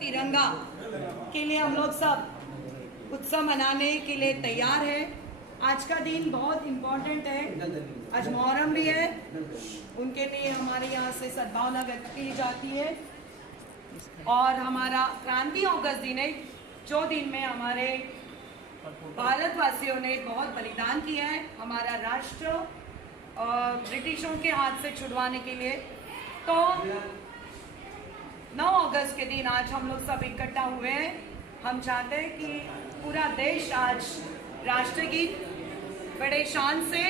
तिरंगा के लिए हम लोग सब उत्सव मनाने के लिए तैयार है। आज का दिन बहुत इम्पोर्टेंट है, आज मुहर्रम भी है, उनके लिए हमारे यहाँ से सद्भावना व्यक्त की जाती है। और हमारा क्रांति अगस्त दिन है, जो दिन में हमारे भारतवासियों ने बहुत बलिदान किया है हमारा राष्ट्र ब्रिटिशों के हाथ से छुड़वाने के लिए। तो 9 अगस्त के दिन आज हम लोग सब इकट्ठा हुए हैं। हम चाहते हैं कि पूरा देश आज राष्ट्रगीत बड़े शान से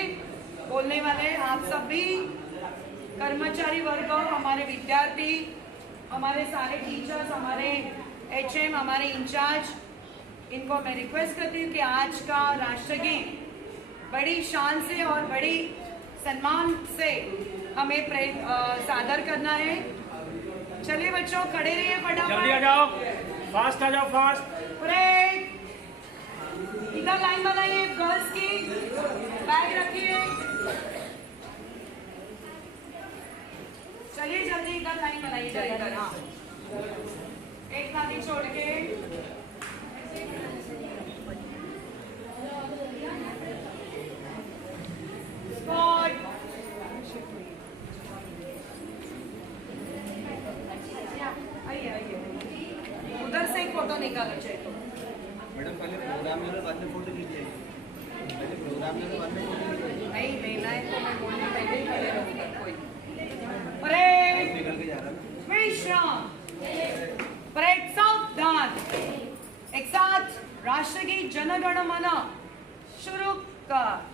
बोलने वाले आप सब भी कर्मचारी वर्ग, हमारे विद्यार्थी, हमारे सारे टीचर्स, हमारे एचएम, हमारे इंचार्ज, इनको मैं रिक्वेस्ट करती हूँ कि आज का राष्ट्रगीत बड़ी शान से और बड़ी सम्मान से हमें सादर करना है। चलिए बच्चों, खड़े रहिए, फटाफट जल्दी आ जाओ, फास्ट आ जाओ, फास्ट। इधर लाइन बनाइए, गर्ल्स की बैग रखिए। चलिए जल्दी इधर लाइन बनाइए, इधर। हाँ, एक नाली छोड़ के। उधर से एक फोटो निकालो चाहिए तो। मैडम पहले प्रोग्राम लेने बाद में फोटो लीजिए। पहले प्रोग्राम लेने बाद में फोटो लीजिए। नहीं लेना है तो मैं बोलने पहले ही खड़े रहूंगा। कोई निकल के जा रहा है। विश्राम, परेड सावधान, एक साथ राष्ट्रगीत जन गण मन शुरू कर।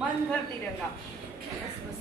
मन भर तिरंगा। बस बस